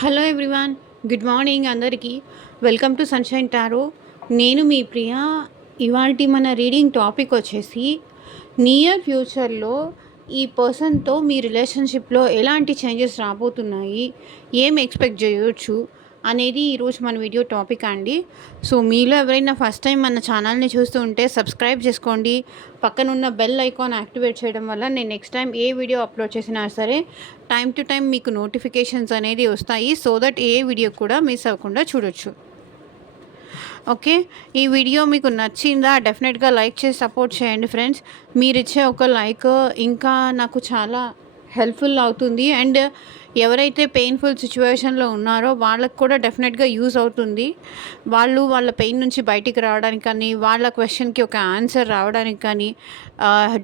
Hello everyone, good morning అందరికీ. Welcome to sunshine tarot. నేను మీ ప్రియ. ఇవాల్టి మన రీడింగ్ టాపిక్ వచ్చేసి నియర్ ఫ్యూచర్లో ఈ పర్సన్తో మీ రిలేషన్షిప్లో ఎలాంటి చేంజెస్ రాబోతున్నాయి, ఏం ఎక్స్పెక్ట్ చేయొచ్చు అనేది ఈరోజు మన వీడియో టాపిక్ అండి. సో మీలో ఎవరైనా ఫస్ట్ టైం మన ఛానల్ని చూస్తూ ఉంటే సబ్స్క్రైబ్ చేసుకోండి. పక్కనున్న బెల్ ఐకాన్ యాక్టివేట్ చేయడం వల్ల నేను నెక్స్ట్ టైం ఏ వీడియో అప్లోడ్ చేసినా సరే టైం టు టైం మీకు నోటిఫికేషన్స్ అనేది వస్తాయి. సో దట్ ఏ వీడియో కూడా మిస్ అవ్వకుండా చూడొచ్చు. ఓకే, ఈ వీడియో మీకు నచ్చిందా? డెఫినెట్గా లైక్ చేసి సపోర్ట్ చేయండి ఫ్రెండ్స్. మీరు ఇచ్చే ఒక లైక్ ఇంకా నాకు చాలా హెల్ప్ఫుల్ అవుతుంది. అండ్ ఎవరైతే పెయిన్ఫుల్ సిచ్యువేషన్లో ఉన్నారో వాళ్ళకు కూడా డెఫినెట్గా యూజ్ అవుతుంది. వాళ్ళు వాళ్ళ పెయిన్ నుంచి బయటికి రావడానికి కానీ, వాళ్ళ క్వశ్చన్కి ఒక ఆన్సర్ రావడానికి కానీ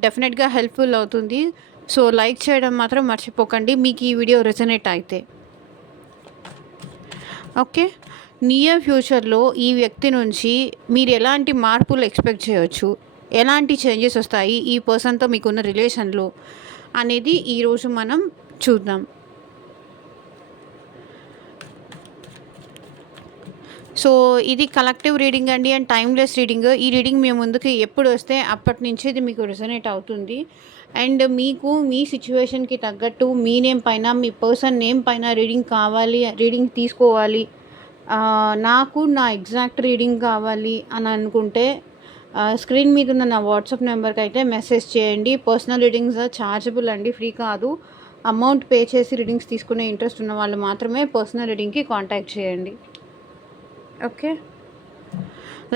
డెఫినెట్గా హెల్ప్ఫుల్ అవుతుంది. సో లైక్ చేయడం మాత్రం మర్చిపోకండి మీకు ఈ వీడియో రెజనేట్ అయితే. ఓకే, నియర్ ఫ్యూచర్లో ఈ వ్యక్తి నుంచి మీరు ఎలాంటి మార్పులు ఎక్స్పెక్ట్ చేయవచ్చు, ఎలాంటి చేంజెస్ వస్తాయి ఈ పర్సన్తో మీకున్న రిలేషన్లో అనేది ఈరోజు మనం చూద్దాం. సో ఇది కలెక్టివ్ రీడింగ్ అండి అండ్ టైమ్లెస్ రీడింగ్. ఈ రీడింగ్ మీ ముందుకు ఎప్పుడు వస్తే అప్పటి నుంచి ఇది మీకు రెజనేట్ అవుతుంది. అండ్ మీకు మీ సిచ్యువేషన్కి తగ్గట్టు మీ నేమ్ పైన, మీ పర్సన్ నేమ్ పైన రీడింగ్ కావాలి, రీడింగ్ తీసుకోవాలి, నాకు నా ఎగ్జాక్ట్ రీడింగ్ కావాలి అని అనుకుంటే స్క్రీన్ మీద ఉన్న నా వాట్సాప్ నెంబర్కి అయితే మెసేజ్ చేయండి. పర్సనల్ రీడింగ్స్ ఛార్జబుల్ అండి, ఫ్రీ కాదు. అమౌంట్ పే చేసి రీడింగ్స్ తీసుకునే ఇంట్రెస్ట్ ఉన్న వాళ్ళు మాత్రమే పర్సనల్ రీడింగ్కి కాంటాక్ట్ చేయండి. ఓకే,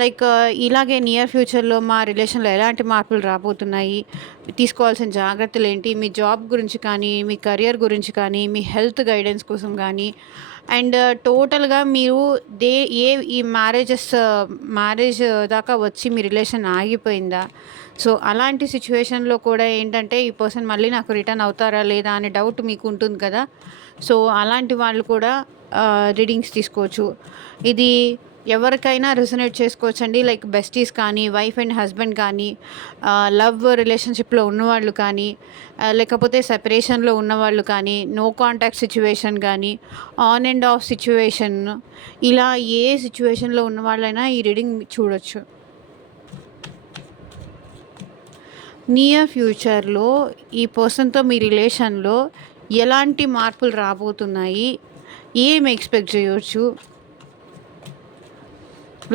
లైక్ ఇలాగే నియర్ ఫ్యూచర్లో మా రిలేషన్లో ఎలాంటి మార్పులు రాబోతున్నాయి, తీసుకోవాల్సిన జాగ్రత్తలు ఏంటి, మీ జాబ్ గురించి కానీ, మీ కెరియర్ గురించి కానీ, మీ హెల్త్ గైడెన్స్ కోసం కానీ, అండ్ టోటల్గా మీరు ఈ మ్యారేజ్ దాకా వచ్చి మీ రిలేషన్ ఆగిపోయిందా, సో అలాంటి సిచ్యువేషన్లో కూడా ఏంటంటే ఈ పర్సన్ మళ్ళీ నాకు రిటర్న్ అవుతారా లేదా అనే డౌట్ మీకు ఉంటుంది కదా. సో అలాంటి వాళ్ళు కూడా రీడింగ్స్ తీసుకోవచ్చు. ఇది ఎవరికైనా రెసొనేట్ చేసుకోవచ్చండి. లైక్ బెస్టీస్ కానీ, వైఫ్ అండ్ హస్బెండ్ కానీ, లవ్ రిలేషన్షిప్లో ఉన్నవాళ్ళు కానీ, లేకపోతే సెపరేషన్లో ఉన్నవాళ్ళు కానీ, నో కాంటాక్ట్ సిచ్యువేషన్ కానీ, ఆన్ అండ్ ఆఫ్ సిచ్యువేషన్, ఇలా ఏ సిచ్యువేషన్లో ఉన్న వాళ్ళైనా ఈ రీడింగ్ చూడొచ్చు. నియర్ ఫ్యూచర్లో ఈ పర్సన్తో మీ రిలేషన్లో ఎలాంటి మార్పులు రాబోతున్నాయి, ఏం ఎక్స్పెక్ట్ చేయవచ్చు,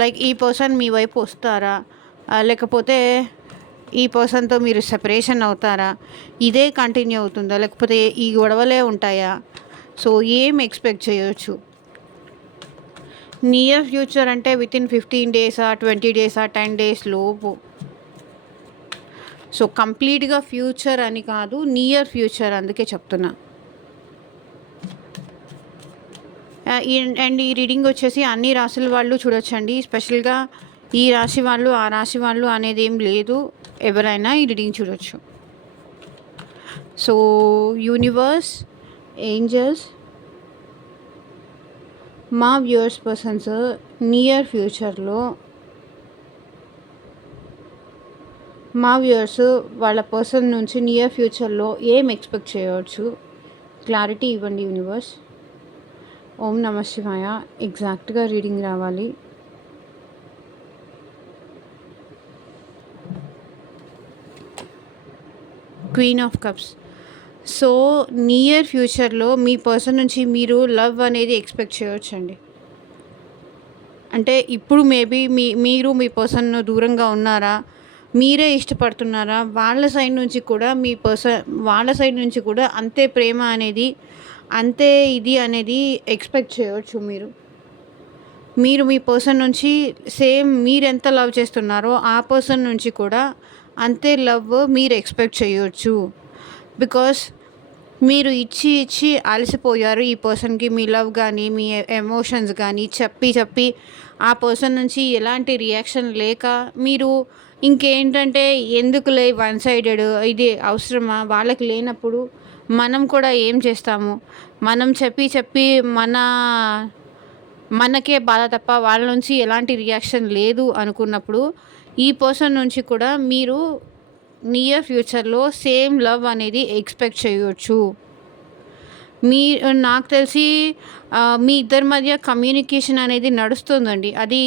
లైక్ ఈ పర్సన్ మీ వైపు వస్తారా, లేకపోతే ఈ పర్సన్తో మీరు సెపరేషన్ అవుతారా, ఇదే కంటిన్యూ అవుతుందా, లేకపోతే ఈ గొడవలే ఉంటాయా, సో ఏం ఎక్స్పెక్ట్ చేయవచ్చు. నియర్ ఫ్యూచర్ అంటే వితిన్ 15 డేసా, 20 డేసా, 10 డేస్ లోపు. సో కంప్లీట్గా ఫ్యూచర్ అని కాదు, నియర్ ఫ్యూచర్, అందుకే చెప్తున్నా. అండ్ ఈ రీడింగ్ వచ్చేసి అన్ని రాశుల వాళ్ళు చూడొచ్చండి. స్పెషల్గా ఈ రాశి వాళ్ళు ఆ రాశి వాళ్ళు అనేది ఏం లేదు, ఎవరైనా ఈ రీడింగ్ చూడొచ్చు. సో యూనివర్స్, ఏంజల్స్, మా వ్యూవర్స్ పర్సన్స్ నియర్ ఫ్యూచర్లో మా వ్యూవర్స్ వాళ్ళ పర్సన్ నుంచి నియర్ ఫ్యూచర్లో ఏం ఎక్స్పెక్ట్ చేయవచ్చు, క్లారిటీ ఇవ్వండి యూనివర్స్. ఓం నమ శివాయ. ఎగ్జాక్ట్గా రీడింగ్ రావాలి. Queen of cups. So near ఫ్యూచర్లో మీ పర్సన్ నుంచి మీరు లవ్ అనేది ఎక్స్పెక్ట్ చేయవచ్చండి. అంటే ఇప్పుడు మేబీ మీరు మీ పర్సన్ దూరంగా ఉన్నారా, మీరే ఇష్టపడుతున్నారా, వాళ్ళ సైడ్ నుంచి కూడా వాళ్ళ సైడ్ నుంచి కూడా అంతే ప్రేమ అనేది, అంతే ఇది అనేది ఎక్స్పెక్ట్ చేయవచ్చు. మీరు మీ పర్సన్ నుంచి సేమ్ మీరు ఎంత లవ్ చేస్తున్నారో ఆ పర్సన్ నుంచి కూడా అంతే లవ్ మీరు ఎక్స్పెక్ట్ చేయవచ్చు. బికాస్ మీరు ఇచ్చి అలసిపోయారు ఈ పర్సన్కి. మీ లవ్ కానీ, మీ ఎమోషన్స్ కానీ చెప్పి ఆ పర్సన్ నుంచి ఎలాంటి రియాక్షన్ లేక మీరు ఇంకేంటంటే ఎందుకులే వన్ సైడెడ్, ఇది అవసరమా, వాళ్ళకి లేనప్పుడు మనం కూడా ఏం చేస్తాము, మనం చెప్పి మనకే బాధ తప్ప వాళ్ళ నుంచి ఎలాంటి రియాక్షన్ లేదు అనుకున్నప్పుడు ఈ పర్సన్ నుంచి కూడా మీరు నియర్ ఫ్యూచర్లో సేమ్ లవ్ అనేది ఎక్స్పెక్ట్ చేయవచ్చు. మీ నాకు తెలిసి మీ ఇద్దరి మధ్య కమ్యూనికేషన్ అనేది నడుస్తుందండి. అది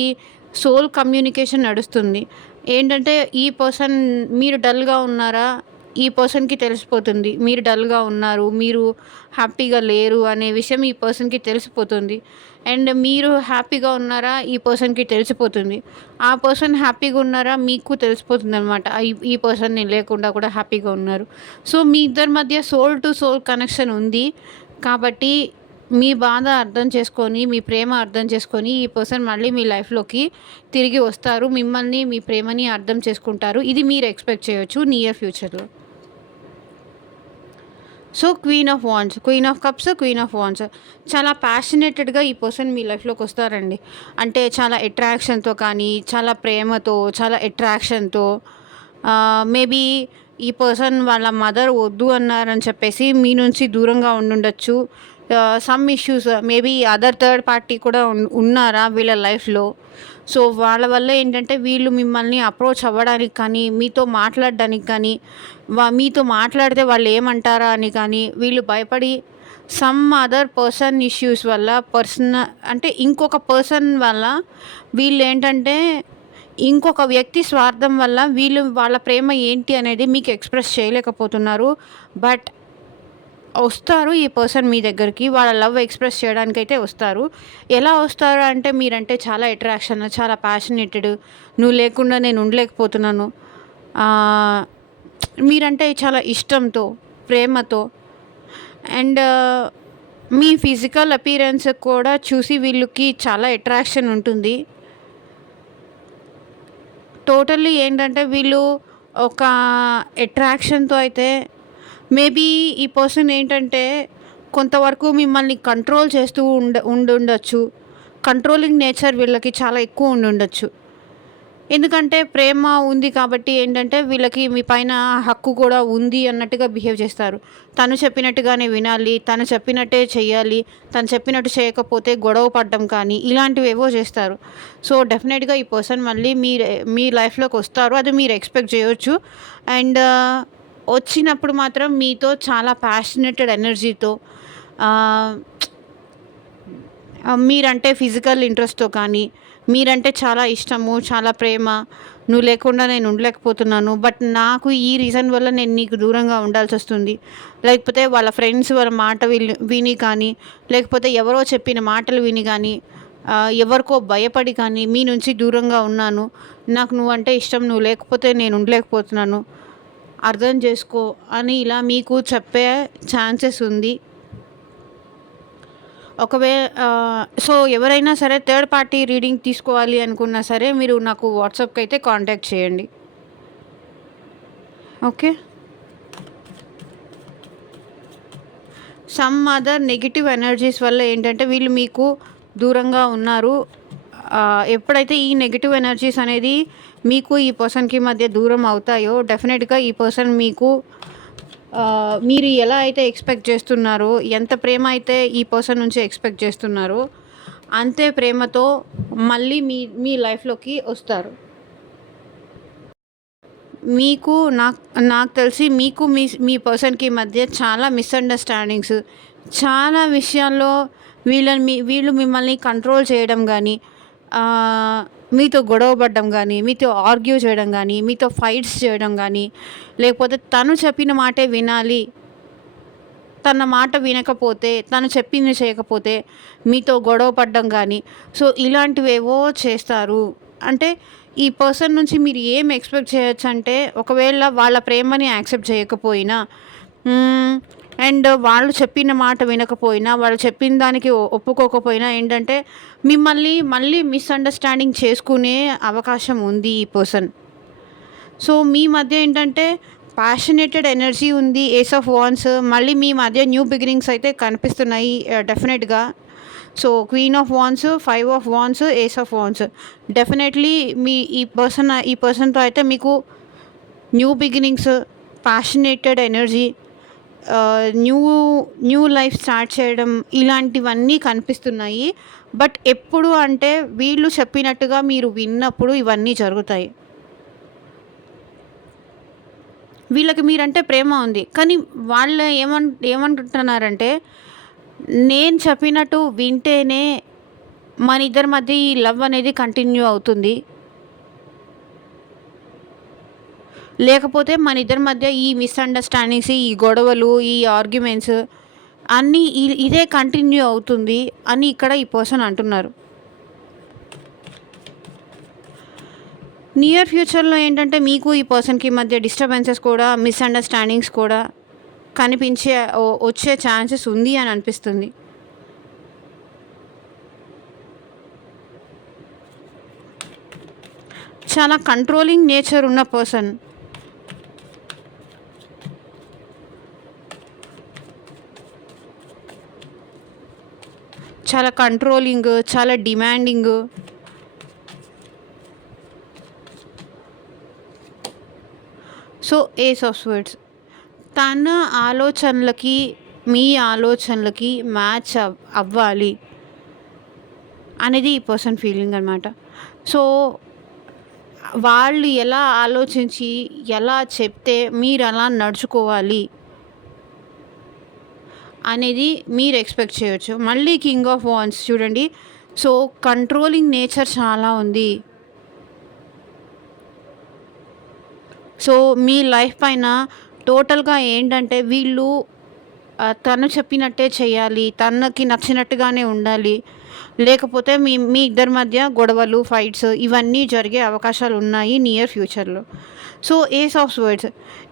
సోల్ కమ్యూనికేషన్ నడుస్తుంది. ఏంటంటే ఈ పర్సన్ మీరు డల్‌గా ఉన్నారా? ఈ పర్సన్‌కి తెలిసిపోతుంది. మీరు డల్‌గా ఉన్నారు. మీరు హ్యాపీగా లేరు అనే విషయం ఈ పర్సన్‌కి తెలిసిపోతుంది. అండ్ మీరు హ్యాపీగా ఉన్నారా? ఈ పర్సన్‌కి తెలిసిపోతుంది. ఆ పర్సన్ హ్యాపీగా ఉన్నారా? మీకు తెలిసిపోతుందనమాట. ఈ పర్సన్ నేను లేకుండా కూడా హ్యాపీగా ఉన్నారు. సో, మీ ఇద్దరి మధ్య సోల్ టు సోల్ కనెక్షన్ ఉంది. కాబట్టి మీ బాధ అర్థం చేసుకొని, మీ ప్రేమ అర్థం చేసుకొని, ఈ పర్సన్ మళ్ళీ మీ లైఫ్‌లోకి తిరిగి వస్తారు. మిమ్మల్ని, మీ ప్రేమని అర్థం చేసుకుంటారు. ఇది మీరు ఎక్స్‌పెక్ట్ చేయొచ్చు నియర్ ఫ్యూచర్‌లో. So, queen of wands, queen of cups, queen of wands. చాలా ప్యాషనేటెడ్‌గా ఈ పర్సన్ మీ లైఫ్‌లోకొస్తారండి. అంటే చాలా అట్రాక్షన్‌తో కానీ, చాలా ప్రేమతో, చాలా అట్రాక్షన్‌తో మేబీ ఈ పర్సన్ వాళ్ళ మదర్ వద్దు అన్నారని చెప్పేసి మీ నుంచి దూరంగా ఉండుండొచ్చు. Some issues maybe other third party కూడా ఉన్నారా వీళ్ళ లైఫ్‌లో. సో, వాళ్ళ వల్ల ఏంటంటే వీళ్ళు మిమ్మల్ని అప్రోచ్ అవ్వడానికి కానీ, మీతో మాట్లాడడానికి కానీ, మీతో మాట్లాడితే వాళ్ళు ఏమంటారా అని కానీ, వీళ్ళు భయపడి సమ్ అదర్ పర్సన్ ఇష్యూస్ వల్ల అంటే ఇంకొక పర్సన్ వల్ల వీళ్ళేంటంటే ఇంకొక వ్యక్తి స్వార్థం వల్ల వీళ్ళు వాళ్ళ ప్రేమ ఏంటి అనేది మీకు ఎక్స్‌ప్రెస్ చేయలేకపోతున్నారు. బట్ వస్తారు ఈ పర్సన్ మీ దగ్గరికి. వాళ్ళ లవ్ ఎక్స్‌ప్రెస్ చేయడానికైతే వస్తారు. ఎలా వస్తారు అంటే మీరంటే చాలా అట్రాక్షన్, చాలా ప్యాషనేటెడ్. నువ్వు లేకుండా నేను ఉండలేకపోతున్నాను. ఆహ్, మీరంటే చాలా ఇష్టంతో, ప్రేమతో అండ్ మీ ఫిజికల్ అపియరెన్స్ కూడా చూసి వీళ్ళకి చాలా అట్రాక్షన్ ఉంటుంది. టోటల్లీ ఏంటంటే వీళ్ళు ఒక అట్రాక్షన్‌తో అయితే మేబీ ఈ పర్సన్ ఏంటంటే కొంతవరకు మిమ్మల్ని కంట్రోల్ చేస్తూ ఉండుండొచ్చు. కంట్రోలింగ్ నేచర్ వీళ్ళకి చాలా ఎక్కువ ఉండుండొచ్చు. ఎందుకంటే ప్రేమ ఉంది కాబట్టి ఏంటంటే వీళ్ళకి మీ పైన హక్కు కూడా ఉంది అన్నట్టుగా బిహేవ్ చేస్తారు. తను చెప్పినట్టుగానే వినాలి, తను చెప్పినట్టే చెయ్యాలి, తను చెప్పినట్టు చేయకపోతే గొడవ పడడం కానీ ఇలాంటివేవో చేస్తారు. సో, డెఫినెట్‌గా ఈ పర్సన్ మళ్ళీ మీ లైఫ్‌లోకొస్తారు. అది మీరు ఎక్స్‌పెక్ట్ చేయొచ్చు. అండ్ వచ్చినప్పుడు మాత్రం మీతో చాలా ప్యాషనేటెడ్ ఎనర్జీతో ఆహ్, మీరంటే ఫిజికల్ ఇంట్రెస్ట్‌తో కానీ, మీరంటే చాలా ఇష్టము, చాలా ప్రేమ, నువ్వు లేకుండా నేను ఉండలేకపోతున్నాను. బట్ నాకు ఈ రీజన్ వల్ల నేను నీకు దూరంగా ఉండాల్సొస్తుంది. లేకపోతే వాళ్ళ ఫ్రెండ్స్ వాళ్ళ మాట విని కానీ, లేకపోతే ఎవరో చెప్పిన మాటలు విని గానీ, ఎవరికో భయపడి కానీ మీ నుంచి దూరంగా ఉన్నాను. నాకు నువ్వంటే ఇష్టం, నువ్వు లేకపోతే నేను ఉండలేకపోతున్నాను. అర్థం చేసుకో అని ఇలా మీకు చెప్పే ఛాన్సెస్ ఉంది. సో, ఎవరైనా సరే థర్డ్ పార్టీ రీడింగ్ తీసుకోవాలి అనుకున్నా సరే మీరు నాకు వాట్సాప్‌కి అయితే కాంటాక్ట్ చేయండి. Okay. Some other negative energies వల్ల ఏంటంటే వీళ్ళు మీకు దూరంగా ఉన్నారు. ఎప్పుడైతే ఈ నెగెటివ్ ఎనర్జీస్ అనేది మీకు ఈ పర్సన్‌కి మధ్య దూరం అవుతాయో డెఫినెట్‌గా ఈ పర్సన్ మీకు మీరు ఎలా అయితే ఎక్స్‌పెక్ట్ చేస్తున్నారో, ఎంత ప్రేమ అయితే ఈ పర్సన్ నుంచి ఎక్స్‌పెక్ట్ చేస్తున్నారో, అంతే ప్రేమతో మళ్ళీ మీ మీ లైఫ్‌లోకి వస్తారు. మీకు నాకు తెలిసి మీకు మీ పర్సన్‌కి మధ్య చాలా మిస్‌అండర్‌స్టాండింగ్స్, చాలా విషయాల్లో వీళ్ళు మిమ్మల్ని కంట్రోల్ చేయడం గానీ, మీతో గొడవ పడడం గానీ, మీతో ఆర్గ్యూ చేయడం గానీ, మీతో ఫైట్స్ చేయడం గానీ, లేకపోతే తను చెప్పిన మాటే వినాలి, తన మాట వినకపోతే, తను చెప్పింది చేయకపోతే మీతో గొడవ పడడం గానీ, సో, ఇలాంటివేవో చేస్తారు. అంటే ఈ పర్సన్ నుంచి మీరు ఏం ఎక్స్‌పెక్ట్ చేయొచ్చంటే, ఒకవేళ వాళ్ళ ప్రేమని యాక్సెప్ట్ చేయకపోయినా, అండ్ వాళ్ళు చెప్పిన మాట వినకపోయినా, వాళ్ళు చెప్పిన దానికి ఒప్పుకోకపోయినా ఏంటంటే, మిమ్మల్ని మళ్ళీ మిస్‌అండర్‌స్టాండింగ్ చేసుకునే అవకాశం ఉంది ఈ పర్సన్. సో, మీ మధ్య ఏంటంటే ప్యాషనేటెడ్ ఎనర్జీ ఉంది. ఏస్ ఆఫ్ వాండ్స్ మళ్ళీ మీ మధ్య న్యూ బిగినింగ్స్ అయితే కనిపిస్తున్నాయి డెఫినెట్‌గా. So, queen of wands, 5 of wands, ace of wands. Definitely ఈ పర్సన్‌తో అయితే మీకు new beginnings, passionated energy, new new life start చేయడం ఇలాంటివన్నీ కనిపిస్తున్నాయి. బట్ ఎప్పుడు అంటే వీళ్ళు చెప్పినట్టుగా మీరు విన్నప్పుడు ఇవన్నీ జరుగుతాయి. వీళ్ళకి మీరంటే ప్రేమ ఉంది. కానీ వాళ్ళు ఏమంటున్నారంటే నేను చెప్పినట్టు వింటేనే మన ఇద్దరి మధ్య ఈ లవ్ అనేది కంటిన్యూ అవుతుంది. లేకపోతే మన ఇద్దరి మధ్య ఈ మిస్‌అండర్‌స్టాండింగ్స్, ఈ గొడవలు, ఈ ఆర్గ్యుమెంట్స్ అన్నీ ఇదే కంటిన్యూ అవుతుంది అని ఇక్కడ ఈ పర్సన్ అంటున్నారు. నియర్ ఫ్యూచర్‌లో ఏంటంటే మీకు ఈ పర్సన్‌కి మధ్య డిస్టర్బెన్సెస్ కూడా, మిస్‌అండర్‌స్టాండింగ్స్ కూడా కనిపించే వచ్చే ఛాన్సెస్ ఉంది అని అనిపిస్తుంది. చాలా కంట్రోలింగ్ నేచర్ ఉన్న పర్సన్. చాలా కంట్రోలింగ్, చాలా demanding. So ace of swords తన ఆలోచనలకి మీ ఆలోచనలకి మ్యాచ్ అవ్వాలి అనేది ఈ పర్సన్ ఫీలింగ్ అనమాట. సో వాళ్ళు ఎలా ఆలోచించి ఎలా చెప్తే మీరు అలా నడుచుకోవాలి అనేది మీరు ఎక్స్పెక్ట్ చేయొచ్చు. మళ్ళీ కింగ్ ఆఫ్ వాండ్స్ చూడండి. సో కంట్రోలింగ్ నేచర్ చాలా ఉంది. సో మీ లైఫ్ పైన టోటల్గా ఏంటంటే వీళ్ళు తను చెప్పినట్టే చేయాలి, తనకి నచ్చినట్టుగానే ఉండాలి. లేకపోతే మీ మీ ఇద్దరి మధ్య గొడవలు, ఫైట్స్ ఇవన్నీ జరిగే అవకాశాలు ఉన్నాయి నియర్ ఫ్యూచర్లో. సో ఏస్ ఆఫ్ స్వర్డ్స్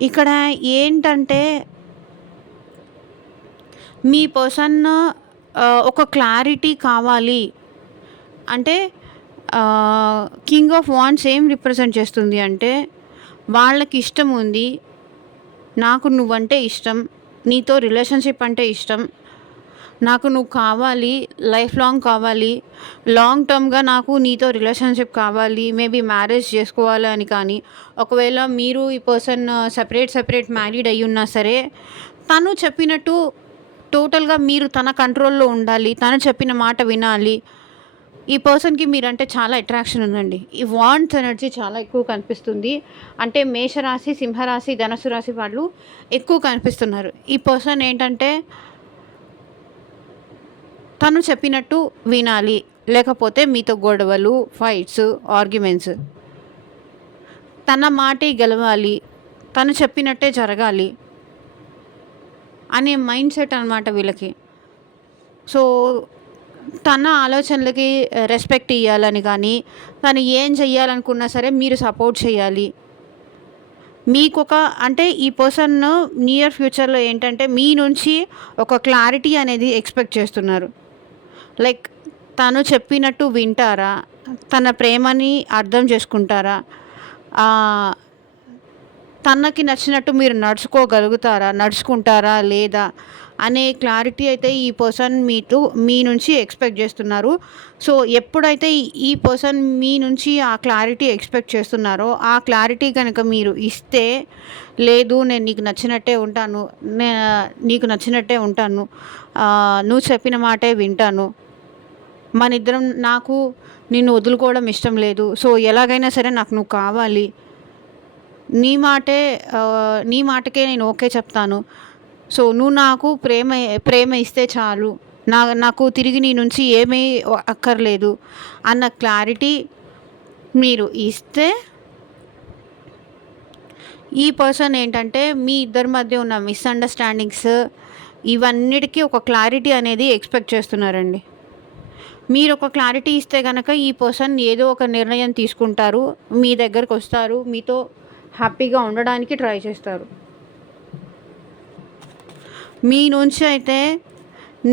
ఇక్కడ ఏంటంటే మీ పర్సన్ ఒక క్లారిటీ కావాలి అంటే కింగ్ ఆఫ్ వాండ్స్ ఏం రిప్రజెంట్ చేస్తుంది అంటే వాళ్ళకి ఇష్టం ఉంది, నాకు నువ్వంటే ఇష్టం, నీతో రిలేషన్షిప్ అంటే ఇష్టం, నాకు నువ్వు కావాలి, లైఫ్ లాంగ్ కావాలి, లాంగ్ టర్మ్గా నాకు నీతో రిలేషన్షిప్ కావాలి, మేబీ మ్యారేజ్ చేసుకోవాలి అని. కానీ ఒకవేళ మీరు ఈ పర్సన్ సెపరేట్ మ్యారీడ్ అయ్యి ఉన్నా సరే తను చెప్పినట్టు టోటల్గా మీరు తన కంట్రోల్లో ఉండాలి, తను చెప్పిన మాట వినాలి. ఈ పర్సన్కి మీరంటే చాలా అట్రాక్షన్ ఉందండి. ఈ వాంట్స్ ఎనర్జీ చాలా ఎక్కువ కనిపిస్తుంది. అంటే మేషరాశి, సింహరాశి, ధనుసు రాశి వాళ్ళు ఎక్కువ కనిపిస్తున్నారు. ఈ పర్సన్ ఏంటంటే తను చెప్పినట్టు వినాలి, లేకపోతే మీతో గొడవలు, ఫైట్స్, ఆర్గ్యుమెంట్స్. తన మాటే గెలవాలి, తను చెప్పినట్టే జరగాలి అనే మైండ్ సెట్ అనమాట వీళ్ళకి. సో తన ఆలోచనలకి రెస్పెక్ట్ ఇవ్వాలని కానీ, తను ఏం చెయ్యాలనుకున్నా సరే మీరు సపోర్ట్ చేయాలి. మీకొక అంటే ఈ పర్సన్ నియర్ ఫ్యూచర్లో ఏంటంటే మీ నుంచి ఒక క్లారిటీ అనేది ఎక్స్పెక్ట్ చేస్తున్నారు. లైక్ తను చెప్పినట్టు వింటారా, తన ప్రేమని అర్థం చేసుకుంటారా, తనకి నచ్చినట్టు మీరు నడుచుకుంటారా లేదా అనే క్లారిటీ అయితే ఈ పర్సన్ మీ నుంచి ఎక్స్పెక్ట్ చేస్తున్నారు. సో ఎప్పుడైతే ఈ పర్సన్ మీ నుంచి ఆ క్లారిటీ ఎక్స్పెక్ట్ చేస్తున్నారో ఆ క్లారిటీ కనుక మీరు ఇస్తే, లేదు నేను నీకు నచ్చినట్టే ఉంటాను, నువ్వు చెప్పిన మాటే వింటాను, మన ఇద్దరం, నాకు నిన్ను వదులుకోవడం ఇష్టం లేదు, సో ఎలాగైనా సరే నాకు నువ్వు కావాలి, నీ మాటకే నేను ఓకే చెప్తాను, సో నువ్వు నాకు ప్రేమ ఇస్తే చాలు, నాకు తిరిగి నీ నుంచి ఏమీ అక్కర్లేదు అన్న క్లారిటీ మీరు ఇస్తే ఈ పర్సన్ ఏంటంటే మీ ఇద్దరి మధ్య ఉన్న మిస్అండర్స్టాండింగ్స్ ఇవన్నిటికీ ఒక క్లారిటీ అనేది ఎక్స్పెక్ట్ చేస్తున్నారండి. మీరు ఒక క్లారిటీ ఇస్తే కనుక ఈ పర్సన్ ఏదో ఒక నిర్ణయం తీసుకుంటారు, మీ దగ్గరకు వస్తారు, మీతో హ్యాపీగా ఉండడానికి ట్రై చేస్తారు. మీ నుంచి అయితే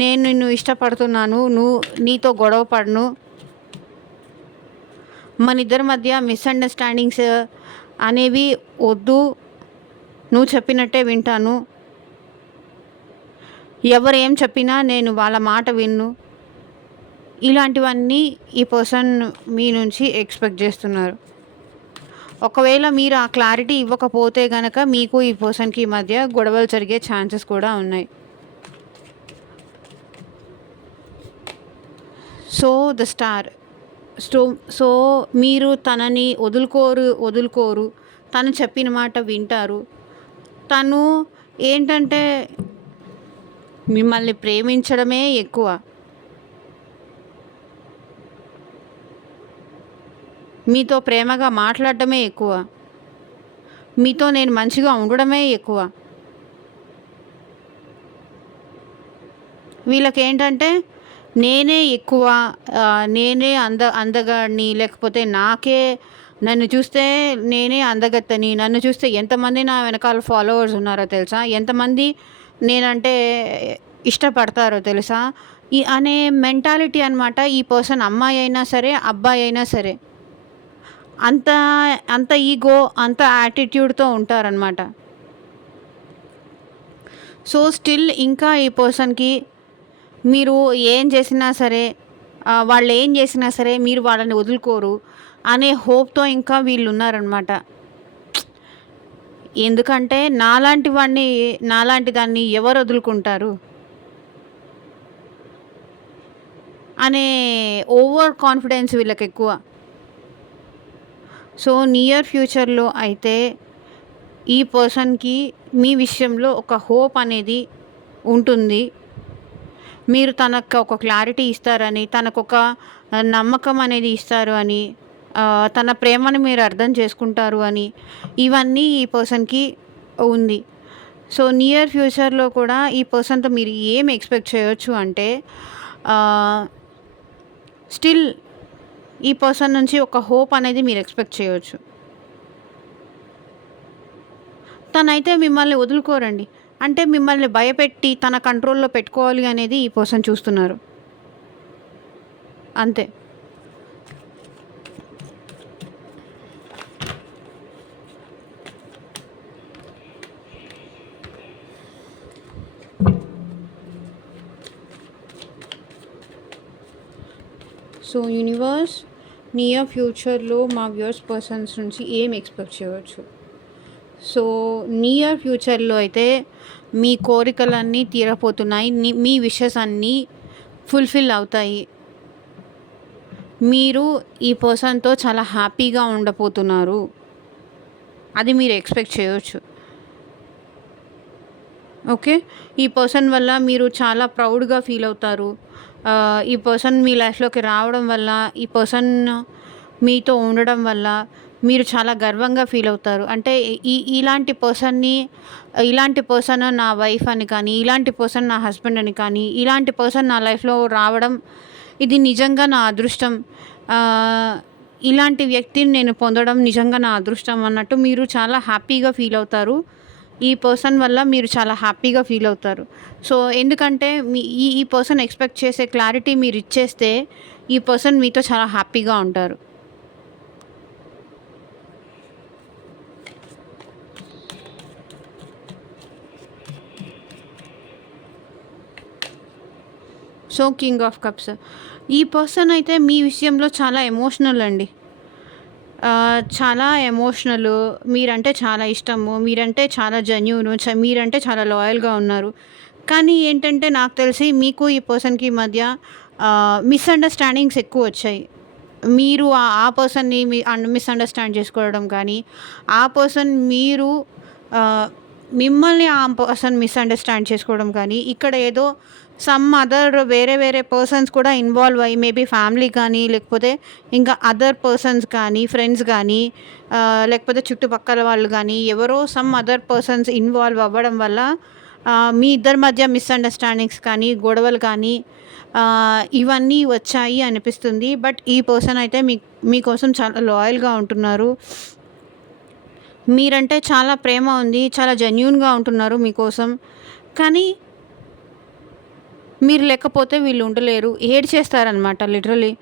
నేను నిన్ను ఇష్టపడుతున్నాను, నీతో గొడవ పడను, మన ఇద్దరి మధ్య మిస్అండర్స్టాండింగ్స్ అనేవి వద్దు, నువ్వు చెప్పినట్టే వింటాను, ఎవరు ఏం చెప్పినా నేను వాళ్ళ మాట విన్ను, ఇలాంటివన్నీ ఈ పర్సన్ మీ నుంచి ఎక్స్పెక్ట్ చేస్తున్నారు. ఒకవేళ మీరు ఆ క్లారిటీ ఇవ్వకపోతే కనుక మీకు ఈ పర్సన్కి మధ్య గొడవలు జరిగే ఛాన్సెస్ కూడా ఉన్నాయి. సో ద స్టార్ సో మీరు తనని వదులుకోరు, తను చెప్పిన మాట వింటారు. తను ఏంటంటే మిమ్మల్ని ప్రేమించడమే ఎక్కువ. మీతో ప్రేమగా మాట్లాడడమే ఎక్కువ. మీతో నేను మంచిగా ఉండడమే ఎక్కువ. వీళ్ళకేంటంటే నేనే ఎక్కువ, నేనే అందగాడిని, లేకపోతే నన్ను చూస్తే నేనే అందగత్తెని, నన్ను చూస్తే ఎంతమంది నా వెనకాల ఫాలోవర్స్ ఉన్నారో తెలుసా? ఎంతమంది నేనంటే ఇష్టపడతారో తెలుసా? అనే మెంటాలిటీ అనమాట. ఈ పర్సన్ అమ్మాయి అయినా సరే, అబ్బాయి అయినా సరే. అంత అంత ఈగో, అంత యాటిట్యూడ్‌తో ఉంటారనమాట. సో, స్టిల్ ఇంకా ఈ పర్సన్‌కి మీరు ఏం చేసినా సరే, వాళ్ళేం చేసినా సరే మీరు వాళ్ళని వదులుకోరు అనే హోప్‌తో ఇంకా వీళ్ళున్నారనమాట. ఎందుకంటే నాలాంటి దాన్ని ఎవరు వదులుకుంటారు అనే ఓవర్ కాన్ఫిడెన్స్ వీళ్ళకెక్కువ. సో, నియర్ ఫ్యూచర్‌లో అయితే ఈ పర్సన్‌కి మీ విషయంలో ఒక హోప్ అనేది ఉంటుంది. మీరు తనకు ఒక క్లారిటీ ఇస్తారని, తనకొక నమ్మకం అనేది ఇస్తారు అని, తన ప్రేమను మీరు అర్థం చేసుకుంటారు అని, ఇవన్నీ ఈ పర్సన్‌కి ఉంది. సో, నియర్ ఫ్యూచర్‌లో కూడా ఈ పర్సన్‌తో మీరు ఏం ఎక్స్‌పెక్ట్ చేయొచ్చు అంటే, స్టిల్ ఈ పర్సన్ నుంచి ఒక హోప్ అనేది మీరు ఎక్స్‌పెక్ట్ చేయొచ్చు. తనైతే మిమ్మల్ని వదులుకోరండి. అంటే మిమ్మల్ని భయపెట్టి తన కంట్రోల్‌లో పెట్టుకోవాలి అనేది ఈ పర్సన్ చూస్తున్నారు. అంతే. సో, యూనివర్స్ నియర్ ఫ్యూచర్‌లో మా వ్యూయర్స్ పర్సన్స్ నుంచి ఏం ఎక్స్‌పెక్ట్ చేయవచ్చు? సో, నియర్ ఫ్యూచర్‌లో అయితే మీ కోరికలన్నీ తీరపోతున్నాయి. మీ విషెస్ అన్నీ ఫుల్‌ఫిల్ అవుతాయి. మీరు ఈ పర్సన్‌తో చాలా హ్యాపీగా ఉండబోతున్నారు. అది మీరు ఎక్స్‌పెక్ట్ చేయొచ్చు. ఓకే. ఈ పర్సన్ వల్ల మీరు చాలా ప్రౌడ్‌గా ఫీల్ అవుతారు. ఈ పర్సన్ మీ లైఫ్‌లోకి రావడం వల్ల, ఈ పర్సన్ మీతో ఉండడం వల్ల మీరు చాలా గర్వంగా ఫీల్ అవుతారు. అంటే ఇలాంటి పర్సన్ నా వైఫ్ అని కానీ, ఇలాంటి పర్సన్ నా హస్బెండ్ అని కానీ, ఇలాంటి పర్సన్ నా లైఫ్‌లో రావడం ఇది నిజంగా నా అదృష్టం. ఇలాంటి వ్యక్తిని నేను పొందడం నిజంగా నా అదృష్టం అన్నట్టు మీరు చాలా హ్యాపీగా ఫీల్ అవుతారు. ఈ పర్సన్ వల్ల మీరు చాలా హ్యాపీగా ఫీల్ అవుతారు. సో, ఎందుకంటే ఈ పర్సన్ ఎక్స్‌పెక్ట్ చేసే క్లారిటీ మీరు ఇచ్చేస్తే ఈ పర్సన్ మీతో చాలా హ్యాపీగా ఉంటారు. So, king of cups. ఈ పర్సన్ అయితే మీ విషయంలో చాలా ఎమోషనల్ అండి. చాలా ఎమోషనలు. మీరంటే చాలా ఇష్టము. మీరంటే చాలా జెన్యూను. మీరంటే చాలా లాయల్‌గా ఉన్నారు. కానీ ఏంటంటే నాకు తెలిసి మీకు ఈ పర్సన్‌కి మధ్య మిస్‌అండర్‌స్టాండింగ్స్ ఎక్కువొచ్చాయి. మీరు ఆ పర్సన్‌ని మిస్‌అండర్‌స్టాండ్ చేసుకోవడం కానీ, ఆ పర్సన్ ఆహ్, మిమ్మల్ని ఆ పర్సన్ మిస్‌అండర్‌స్టాండ్ చేసుకోవడం కానీ, ఇక్కడ ఏదో సమ్ అదర్ వేరే వేరే పర్సన్స్ కూడా ఇన్వాల్వ్ అయ్యి మేబీ ఫ్యామిలీ కానీ, లేకపోతే ఇంకా అదర్ పర్సన్స్ కానీ, ఫ్రెండ్స్ కానీ, లేకపోతే చుట్టుపక్కల వాళ్ళు కానీ, ఎవరో సమ్ అదర్ పర్సన్స్ ఇన్వాల్వ్ అవ్వడం వల్ల మీ ఇద్దరి మధ్య మిస్‌అండర్‌స్టాండింగ్స్ కానీ, గొడవలు కానీ ఇవన్నీ వచ్చాయి అనిపిస్తుంది. బట్ ఈ పర్సన్ అయితే మీకోసం చాలా లాయల్‌గా ఉంటున్నారు. మీరంటే చాలా ప్రేమ ఉంది. చాలా జెన్యూన్‌గా ఉంటున్నారు మీకోసం. కానీ మీరు లేకపోతే వీళ్ళు ఉండలేరు. ఏడ్చేస్తారనమాట లిటరల్లీ.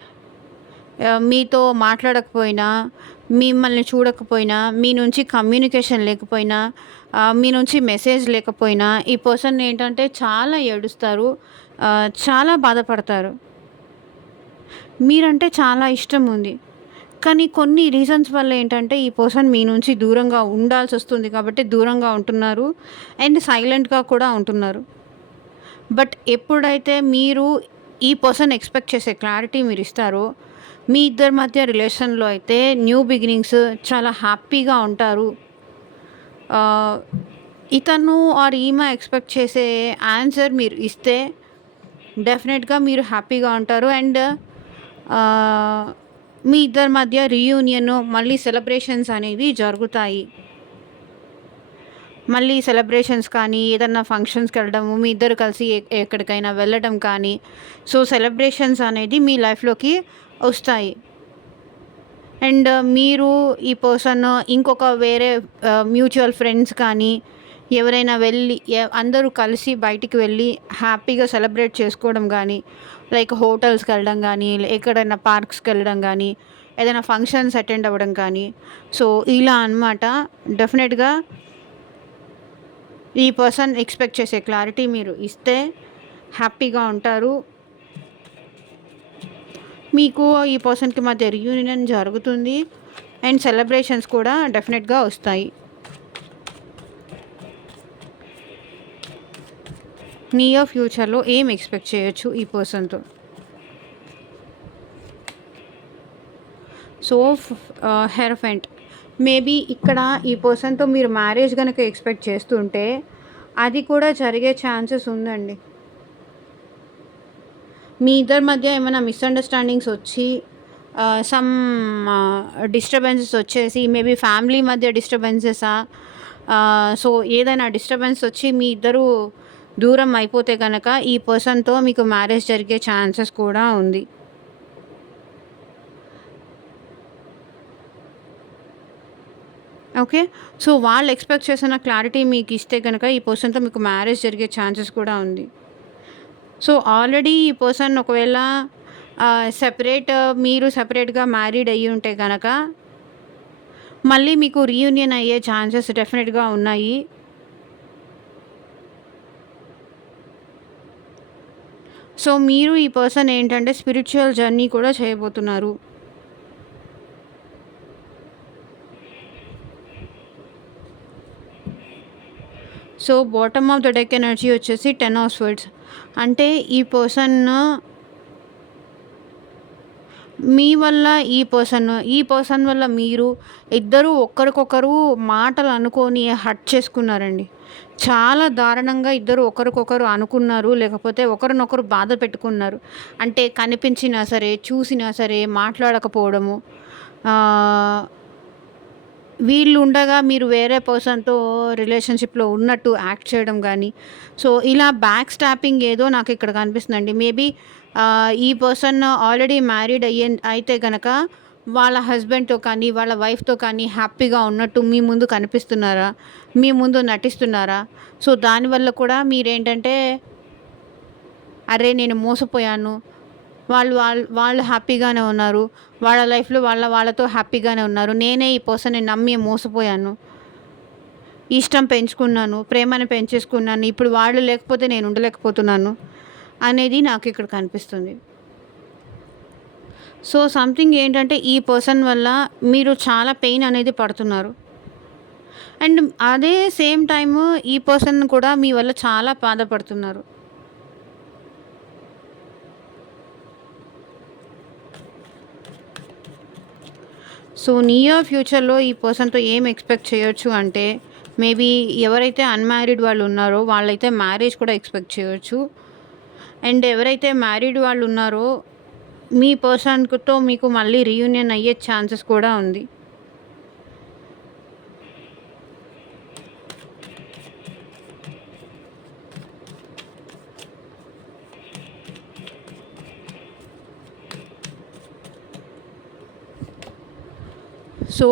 మీతో మాట్లాడకపోయినా, మిమ్మల్ని చూడకపోయినా, మీ నుంచి కమ్యూనికేషన్ లేకపోయినా, మీ నుంచి మెసేజ్ లేకపోయినా ఈ పర్సన్ ఏంటంటే చాలా ఏడుస్తారు. చాలా బాధపడతారు. మీరంటే చాలా ఇష్టం ఉంది. కానీ కొన్ని రీజన్స్ వల్ల ఏంటంటే ఈ పర్సన్ మీ నుంచి దూరంగా ఉండాల్సొస్తుంది కాబట్టి దూరంగా ఉంటున్నారు. అండ్ సైలెంట్‌గా కూడా ఉంటున్నారు. బట్ ఎప్పుడైతే మీరు ఈ పర్సన్ ఎక్స్‌పెక్ట్ చేసే క్లారిటీ మీరిస్తారో, మీ ఇద్దరి మధ్య రిలేషన్‌లో అయితే న్యూ బిగినింగ్స్ చాలా హ్యాపీగా ఉంటారు. ఆహ్, ఇతను ఆర్ ఈమె ఎక్స్పెక్ట్ చేసే ఆన్సర్ మీరు ఇస్తే డెఫినెట్గా మీరు హ్యాపీగా ఉంటారు. అండ్ మీ ఇద్దరి మధ్య రీయూనియన్, మళ్ళీ సెలబ్రేషన్స్ అనేవి జరుగుతాయి. మళ్ళీ సెలబ్రేషన్స్ కానీ, ఏదన్నా ఫంక్షన్స్కి వెళ్ళడము, మీ ఇద్దరు కలిసి ఎక్కడికైనా వెళ్ళడం కానీ, సో సెలబ్రేషన్స్ అనేది మీ లైఫ్లోకి వస్తాయి. అండ్ మీరు ఈ పర్సన్ ఇంకొక వేరే మ్యూచువల్ ఫ్రెండ్స్ కానీ ఎవరైనా వెళ్ళి అందరూ కలిసి బయటికి వెళ్ళి హ్యాపీగా సెలబ్రేట్ చేసుకోవడం కానీ, లైక్ హోటల్స్కి వెళ్ళడం కానీ, ఎక్కడైనా పార్క్స్కి వెళ్ళడం కానీ, ఏదైనా ఫంక్షన్స్ అటెండ్ అవ్వడం కానీ, సో ఇలా అన్నమాట. డెఫినెట్గా ఈ పర్సన్ ఎక్స్పెక్ట్ చేసే క్లారిటీ మీరు ఇస్తే హ్యాపీగా ఉంటారు. మీకు ఈ పర్సన్కి మధ్య రీయూనియన్ జరుగుతుంది అండ్ సెలబ్రేషన్స్ కూడా డెఫినెట్గా వస్తాయి. నియర్ ఫ్యూచర్లో ఏం ఎక్స్పెక్ట్ చేయొచ్చు ఈ పర్సన్తో? సో హెరఫెంట్, మేబీ ఇక్కడ ఈ పర్సన్తో మీరు మ్యారేజ్ కనుక ఎక్స్పెక్ట్ చేస్తుంటే అది కూడా జరిగే ఛాన్సెస్ ఉందండి. మీ ఇద్దరి మధ్య ఏమైనా మిస్అండర్స్టాండింగ్స్ వచ్చి సమ్ డిస్టర్బెన్సెస్ వచ్చేసి, మేబీ ఫ్యామిలీ మధ్య డిస్టర్బెన్సెసా, సో ఏదైనా డిస్టర్బెన్స్ వచ్చి మీ ఇద్దరు దూరం అయిపోతే కనుక ఈ పర్సన్తో మీకు మ్యారేజ్ జరిగే ఛాన్సెస్ కూడా ఉంది. ఓకే. సో వాళ్ళు ఎక్స్పెక్ట్ చేసిన క్లారిటీ మీకు ఇస్తే కనుక ఈ పర్సన్తో మీకు మ్యారేజ్ జరిగే ఛాన్సెస్ కూడా ఉంది. సో ఆల్రెడీ ఈ పర్సన్ ఒకవేళ మీరు సెపరేట్గా మ్యారీడ్ అయ్యి ఉంటే కనుక మళ్ళీ మీకు రీయూనియన్ అయ్యే ఛాన్సెస్ డెఫినెట్గా ఉన్నాయి. సో మీరు ఈ పర్సన్ ఏంటంటే స్పిరిచువల్ జర్నీ కూడా చేయబోతున్నారు. So bottom of the deck energy వచ్చేసి 10 ఆఫ్ స్వర్డ్స్. అంటే ఈ పర్సన్ ఈ పర్సన్ వల్ల మీరు ఇద్దరు ఒకరికొకరు మాటలు అనుకొని హర్ట్ చేసుకున్నారండి. చాలా దారుణంగా ఇద్దరు ఒకరికొకరు అనుకున్నారు, లేకపోతే ఒకరినొకరు బాధ పెట్టుకున్నారు. అంటే కనిపించినా సరే, చూసినా సరే మాట్లాడకపోవడము, వీళ్ళు ఉండగా మీరు వేరే పర్సన్తో రిలేషన్షిప్లో ఉన్నట్టు యాక్ట్ చేయడం కానీ, సో ఇలా బ్యాక్ స్టాపింగ్ ఏదో నాకు ఇక్కడ కనిపిస్తుందండి. మేబీ ఈ పర్సన్ ఆల్రెడీ మ్యారీడ్ అయితే కనుక వాళ్ళ హస్బెండ్తో కానీ వాళ్ళ వైఫ్తో కానీ హ్యాపీగా ఉన్నట్టు మీ ముందు కనిపిస్తున్నారా, మీ ముందు నటిస్తున్నారా? సో దానివల్ల కూడా మీరేంటంటే, అరే నేను మోసపోయాను, వాళ్ళు హ్యాపీగానే ఉన్నారు, వాళ్ళ లైఫ్లో వాళ్ళతో హ్యాపీగానే ఉన్నారు, నేనే ఈ పర్సన్ని నమ్మి మోసపోయాను, ఇష్టం పెంచుకున్నాను, ప్రేమను పెంచేసుకున్నాను, ఇప్పుడు వాళ్ళు లేకపోతే నేను ఉండలేకపోతున్నాను అనేది నాకు ఇక్కడ కనిపిస్తుంది. సో సంథింగ్ ఏంటంటే ఈ పర్సన్ వల్ల మీరు చాలా పెయిన్ అనేది పడుతున్నారు. అండ్ అదే సేమ్ టైము ఈ పర్సన్ కూడా మీ వల్ల చాలా బాధపడుతున్నారు. సో నియర్ ఫ్యూచర్లో ఈ పర్సన్తో ఏం ఎక్స్పెక్ట్ చేయొచ్చు అంటే, మేబీ ఎవరైతే అన్మ్యారీడ్ వాళ్ళు ఉన్నారో వాళ్ళైతే మ్యారేజ్ కూడా ఎక్స్పెక్ట్ చేయొచ్చు. అండ్ ఎవరైతే మ్యారీడ్ వాళ్ళు ఉన్నారో మీ పర్సన్తో మీకు మళ్ళీ రీయూనియన్ అయ్యే ఛాన్సెస్ కూడా ఉంది. సో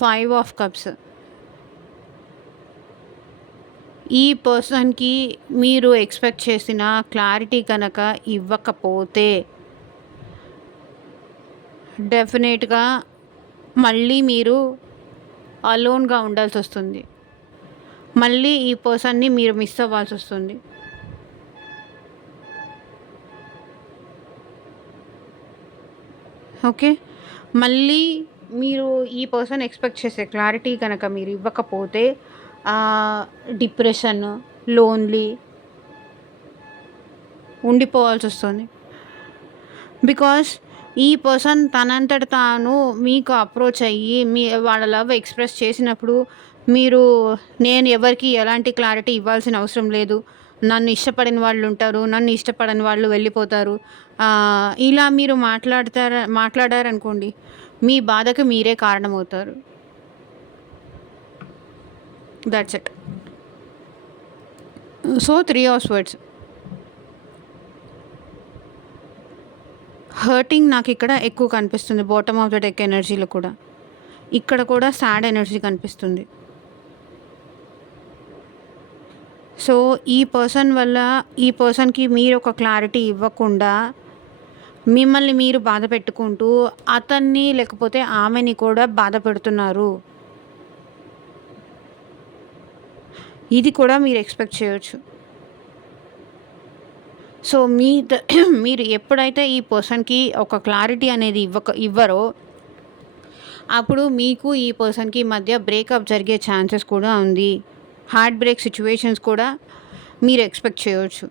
5 ఆఫ్ కప్స్, ఈ పర్సన్కి మీరు ఎక్స్పెక్ట్ చేసిన క్లారిటీ కనుక ఇవ్వకపోతే డెఫినెట్గా మళ్ళీ మీరు అలోన్గా ఉండాల్సి వస్తుంది. మళ్ళీ ఈ పర్సన్ని మీరు మిస్ అవ్వాల్సి వస్తుంది. ఓకే. మళ్ళీ మీరు ఈ పర్సన్ ఎక్స్పెక్ట్ చేసే క్లారిటీ కనుక మీరు ఇవ్వకపోతే డిప్రెషన్, లోన్లీ ఉండిపోవాల్సి వస్తుంది. బికాస్ ఈ పర్సన్ తనంతట తాను మీకు అప్రోచ్ అయ్యి వాళ్ళ లవ్ ఎక్స్ప్రెస్ చేసినప్పుడు మీరు నేను ఎవరికీ ఎలాంటి క్లారిటీ ఇవ్వాల్సిన అవసరం లేదు. నన్ను ఇష్టపడిన వాళ్ళు ఉంటారు. నన్ను ఇష్టపడని వాళ్ళు వెళ్ళిపోతారు. ఇలా మీరు మాట్లాడారనుకోండి, మీ బాధకు మీరే కారణమవుతారు. That's it. So 3 of words. Hurting నాకిక్కడ ఎక్కువ కనిపిస్తుంది. బాటమ్ ఆఫ్ ద డెక్ ఎనర్జీలో కూడా. ఇక్కడ కూడా సాడ్ ఎనర్జీ కనిపిస్తుంది. సో ఈ పర్సన్ వల్ల ఈ పర్సన్‌కి మీరొక క్లారిటీ ఇవ్వకుండా, మిమ్మల్ని మీరు బాధ పెట్టుకుంటూ, అతన్ని లేకపోతే ఆమెని కూడా బాధ పెడుతున్నారు. ఇది కూడా మీరు ఎక్స్‌పెక్ట్ చేయొచ్చు. సో మీరు ఎప్పుడైతే ఈ పర్సన్‌కి ఒక క్లారిటీ అనేది ఇవ్వరో, అప్పుడు మీకు ఈ పర్సన్‌కి మధ్య బ్రేకప్ జరిగే ఛాన్సెస్ కూడా ఉంది. హార్ట్ బ్రేక్ సిట్యుయేషన్స్ కూడా మీరు ఎక్స్‌పెక్ట్ చేయొచ్చు.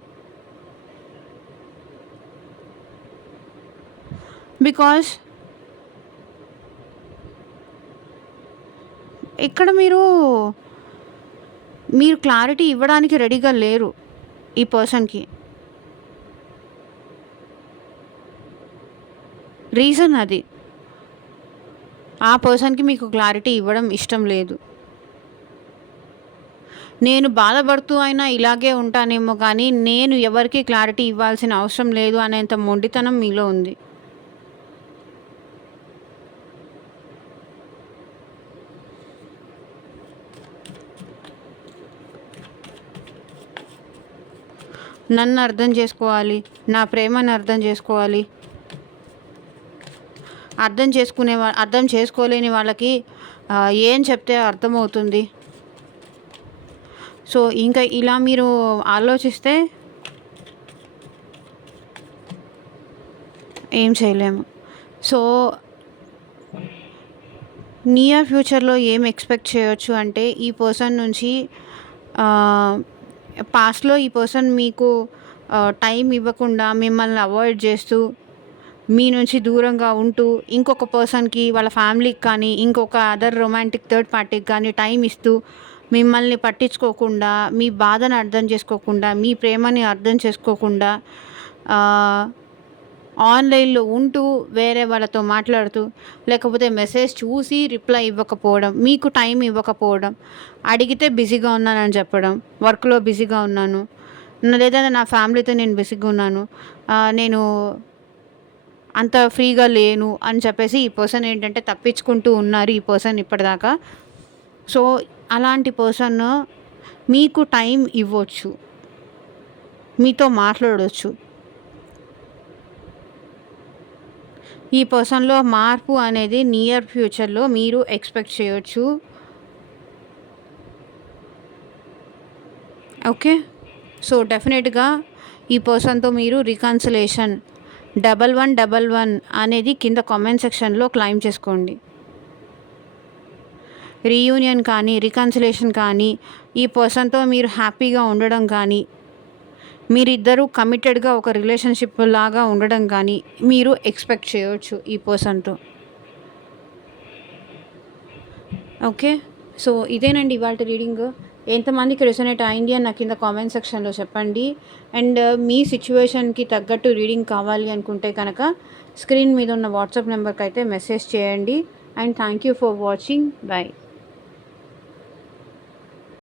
బికాజ్ ఇక్కడ మీరు క్లారిటీ ఇవ్వడానికి రెడీగా లేరు ఈ పర్సన్‌కి. రీజన్ అది. ఆ పర్సన్‌కి మీకు క్లారిటీ ఇవ్వడం ఇష్టం లేదు. నేను బాధపడుతూ అయినా ఇలాగే ఉంటానేమో కానీ, నేను ఎవరికీ క్లారిటీ ఇవ్వాల్సిన అవసరం లేదు అనేంత మొండితనం మీలో ఉంది. నన్ను అర్థం చేసుకోవాలి, నా ప్రేమను అర్థం చేసుకోవాలి. అర్థం చేసుకోలేని వాళ్ళకి ఏం చెప్తే అర్థమవుతుంది. సో ఇంకా ఇలా మీరు ఆలోచిస్తే ఏం చేయలేము. సో నియర్ ఫ్యూచర్లో ఏం ఎక్స్పెక్ట్ చేయొచ్చు అంటే, ఈ పర్సన్ నుంచి పాస్ట్‌లో ఈ పర్సన్ మీకు టైం ఇవ్వకుండా, మిమ్మల్ని అవాయిడ్ చేస్తూ, మీ నుంచి దూరంగా ఉంటూ, ఇంకొక పర్సన్‌కి, వాళ్ళ ఫ్యామిలీకి కానీ, ఇంకొక అదర్ రొమాంటిక్ థర్డ్ పార్టీకి కానీ టైం ఇస్తూ, మిమ్మల్ని పట్టించుకోకుండా, మీ బాధను అర్థం చేసుకోకుండా, మీ ప్రేమని అర్థం చేసుకోకుండా, ఆన్‌లైన్‌లో ఉంటూ, వేరే వాళ్ళతో మాట్లాడుతూ, లేకపోతే మెసేజ్ చూసి రిప్లై ఇవ్వకపోవడం, మీకు టైం ఇవ్వకపోవడం, అడిగితే బిజీగా ఉన్నానని చెప్పడం, వర్క్‌లో బిజీగా ఉన్నాను, లేదా నా ఫ్యామిలీతో నేను బిజీగా ఉన్నాను, నేను అంత ఫ్రీగా లేను అని చెప్పేసి ఈ పర్సన్ ఏంటంటే తప్పించుకుంటూ ఉన్నారు ఈ పర్సన్ ఇప్పటిదాకా. సో అలాంటి పర్సన్ మీకు టైం ఇవ్వచ్చు, మీతో మాట్లాడొచ్చు. ఈ పర్సన్‌లో మార్పు అనేది నియర్ ఫ్యూచర్‌లో మీరు ఎక్స్‌పెక్ట్ చేయొచ్చు. ఓకే. సో డెఫినెట్‌గా ఈ పర్సన్‌తో మీరు రికన్సిలేషన్ 1111 అనేది కింద కామెంట్ సెక్షన్‌లో క్లెయిమ్ చేసుకోండి. రీయూనియన్ కానీ, రికన్సిలేషన్ కానీ, ఈ పర్సన్‌తో మీరు హ్యాపీగా ఉండడం కానీ, మీరిద్దరూ కమిటెడ్‌గా ఒక రిలేషన్‌షిప్ లాగా ఉండడం కానీ మీరు ఎక్స్‌పెక్ట్ చేయొచ్చు ఈ పర్సన్‌తో. ఓకే. సో ఇదేనండి ఇవాల్టి రీడింగ్. ఎంతమందికి రెసొనేట్ అయింది అని నాకు కింద కామెంట్ సెక్షన్‌లో చెప్పండి. అండ్ మీ సిచ్యువేషన్‌కి తగ్గట్టు రీడింగ్ కావాలి అనుకుంటే కనుక స్క్రీన్ మీద ఉన్న వాట్సాప్ నెంబర్‌కి అయితే మెసేజ్ చేయండి. And thank you for watching. By.